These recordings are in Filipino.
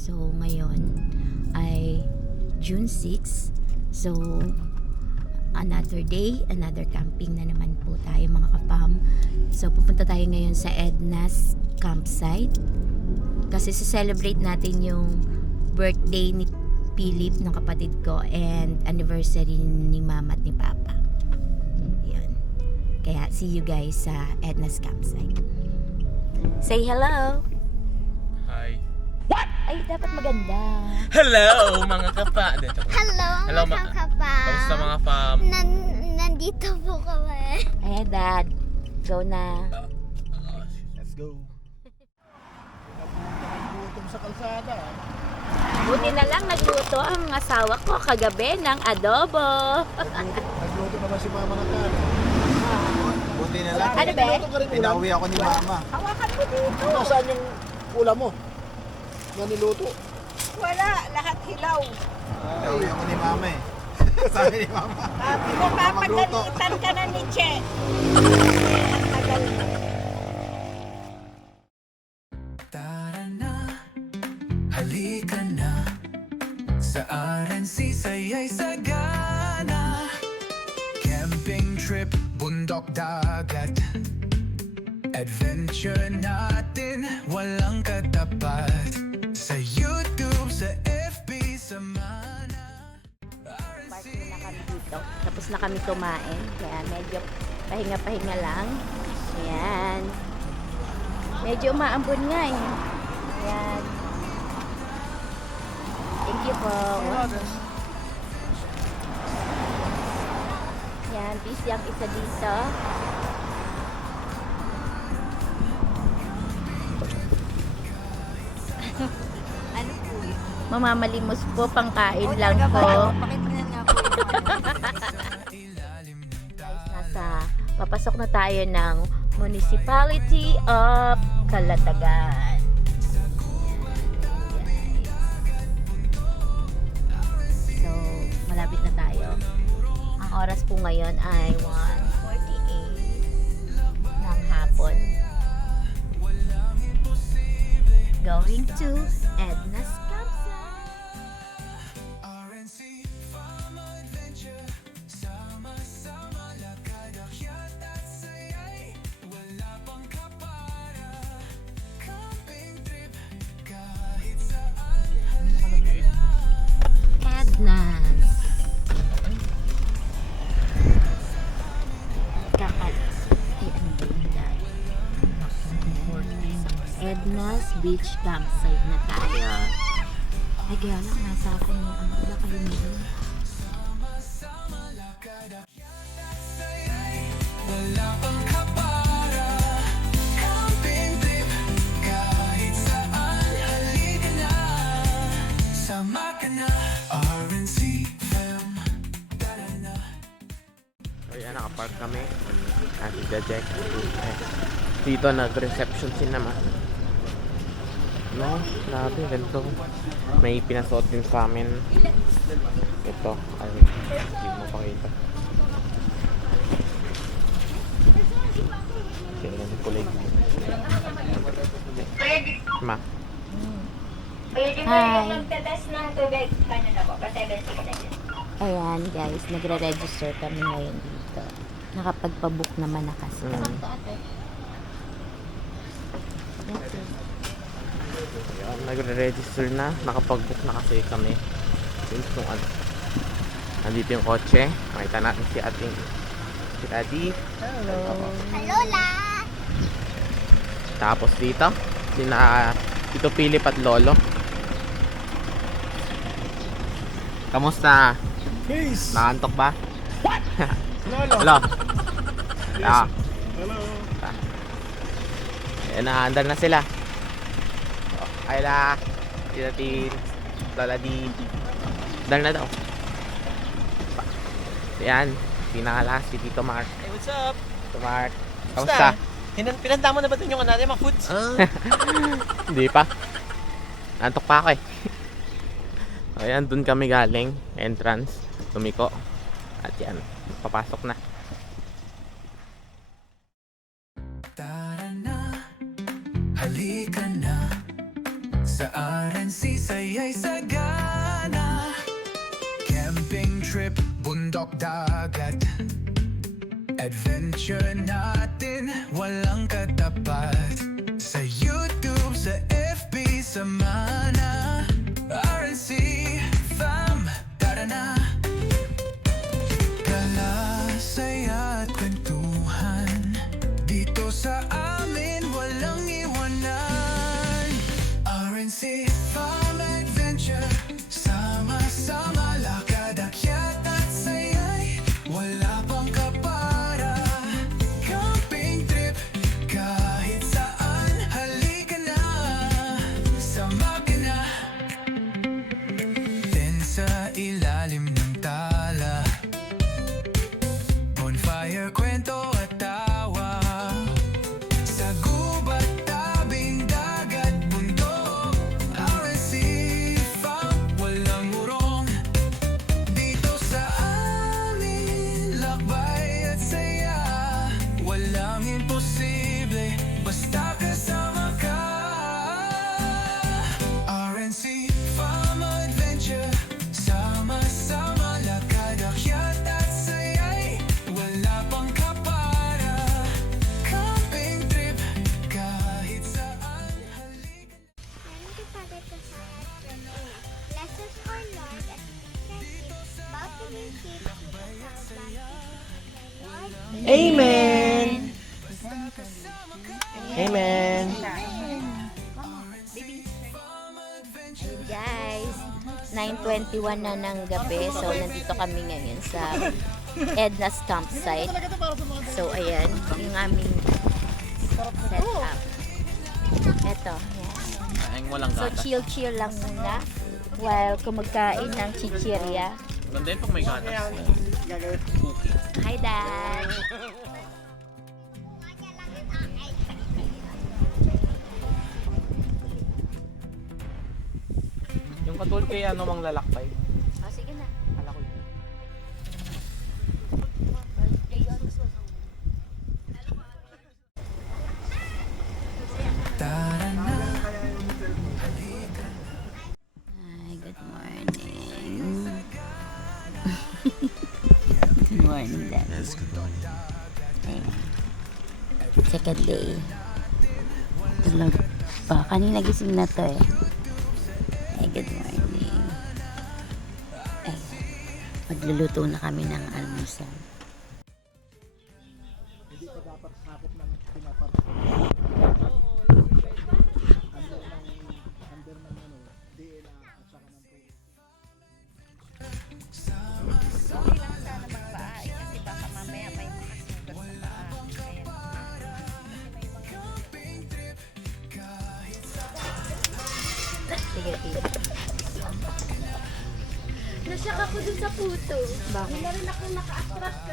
So ngayon ay June 6. So another day, another camping na naman po tayo mga kapam. So pupunta tayo ngayon sa Edna's campsite kasi celebrate natin yung birthday ni Philip ng kapatid ko and anniversary ni Mama at ni Papa. Yun. Kaya see you guys sa Edna's campsite. Say hello. Hi. Ay, dapat maganda. Hello mga kapa. Hello, mga kapam. Kamusta mga fam? Nandito po kami. Ayan, Dad. Go na. Let's go. Gutom sa kalsada. Buti na lang nagluto ang asawa ko kagabi ng adobo. Nagluto naman si Mama ng kanin. Buti na lang. Ano ba? Pinauwi ako ni Mama. Hawakan mo dito. Nasaan yung ulam mo? Na niluto? Wala, lahat hilaw. Pinauwi ako ni Mama eh. Sabi ni Mama. Pinapapagalitan ka na ni Che. Tagal na. Tara na, halika na, sa RNC saya'y sagana. Camping trip, bundok dagat, adventure natin, walang katapat. Sa YouTube, sa FB, sa Mana. Park na kami dito. Tapos na kami kumain. Kaya medyo pahinga-pahinga lang. Ayan. Medyo umaambon nga eh. Ayan. Thank you po. Ayan. Busy ang isa dito. Ano po yun? Mamamalimos po, pangkain lang po. Pakitingnan nga po. Nasa, papasok na tayo ng Municipality of Calatagan. So, malapit na tayo. Ang oras po ngayon ay 1:48 ng hapon. Going to Edna's campsite. RNC Farm Adventure, sama-sama lakad akyat at sayay, wala pang kapara. Camping trip, kahit saan, halika na. Edna's. Edna's Beach Campsite na tayo. Ay, kaya lang, nasa akin yung ano, baka yun yun. Wala pang kapara. Camping trip, kahit saan, halika na. Sama ka na, RNC Fam. Tara na. Ayan, nakapark kami. Ati Jack. Dito nag-reception si naman. No, grabe, ganito. May pinasuot din sa amin. Ito, ay, hindi mo pakita. Tingnan yung kulay. Ma. Hi! Magtatas ng tubig. Kano na po? Pa-7-6 na yun. Ayan guys, nagre-register kami ngayon dito. Nakapagpabook naman na kasi. Ayan, nagre-register na. Nakapag-book na kasi kami. Since nung nandito yung kotse. Makita natin si ating si Daddy. Hello! Hello, La! Tapos dito, sina Tito Philip at Lolo. Kamusta? Peace! Nakantok ba? Lolo! Hello? Ah, Hello! ayan, nahandal na sila. Ayla, Tita Tin, Lola Di. Dal na daw. Ayan, pinakalas si Tito Mark. Hey, what's up? Tito Mark, kamusta? Pinanda mo na ba ito yung natin, mga foods? Hindi pa. Antok pa ako eh. Ayan, dun kami galing. Entrance. Tumiko. At yan, papasok na. Tara na, halika na, Sa RNC saya'y sagana, camping trip, bundok, dagat. Adventure natin, walang katapat. Sa YouTube, sa FB, sama na. RNC fam, tara na. Gala, saya at kwentuhan, dito sa amin walang iwanan. RNC Farm Adventure, sama-sama, lakad, akyat at sayay, wala pang kapara. Camping trip, kahit saan, halika na, sama ka na. Tent sa ilalim ng tala, bonfire, kwento at tawa. Sa gubat, tabing dagat, bundok, RNC Farm, walang urong. Dito sa amin, lakbay at saya, walang imposible, basta kasama ka. RNC Farm Adventure, sama-sama, lakad, akyat at sayay, wala pang kapara. Camping trip, kahit saan, halika. Namin kapagod ka sa lessons for Lord at friendship, about to be shaped with the Lord. Amen! Amen! Ayun guys, 9:21 na ng gabi. So, nandito kami ngayon sa Edna's campsite. So, ayan, yung aming setup. Eto, yan. Kain mo lang So, gatas. chill-chill lang muna while kumakain ng chichirya. Ganda yun pag may gatas. Cookie. Hi, Dad! Yung katulad kay ano mang lalakbay. Oh, sige na. Kala ko yun. Tara na. Hi, good morning. Good morning, Dad. Yes, good morning. Second day. Tulog pa. Kanina gising na to eh. Ay, good morning. Ay, magluluto na kami ng almusal. Sige, sige. Nasyak ako dun sa puto. Bakit? Hindi na rin ako naka-attract.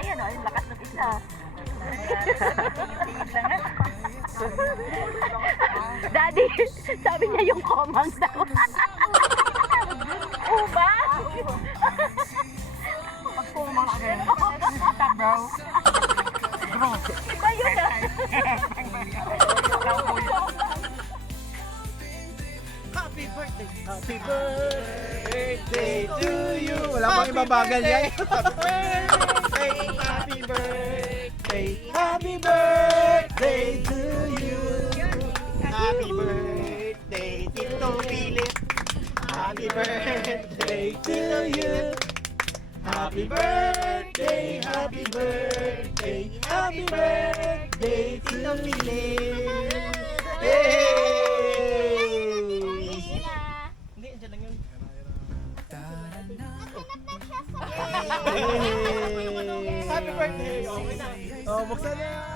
Yan ang amin. Daddy, sabi niya yung commands daw. Uba? Pag-kumang ka rin. Basta bro. Bro. Iba yun ah. Happy birthday! Happy birthday to you! Wala pang ibabagal yan. Happy birthday! Happy birthday to you! Happy birthday, Tito Philip! Happy birthday to you! Happy birthday, happy birthday, happy birthday, Tito Philip! Hey! Hindi, andyan lang yun. Happy birthday! Okay na. Oh, buksan na.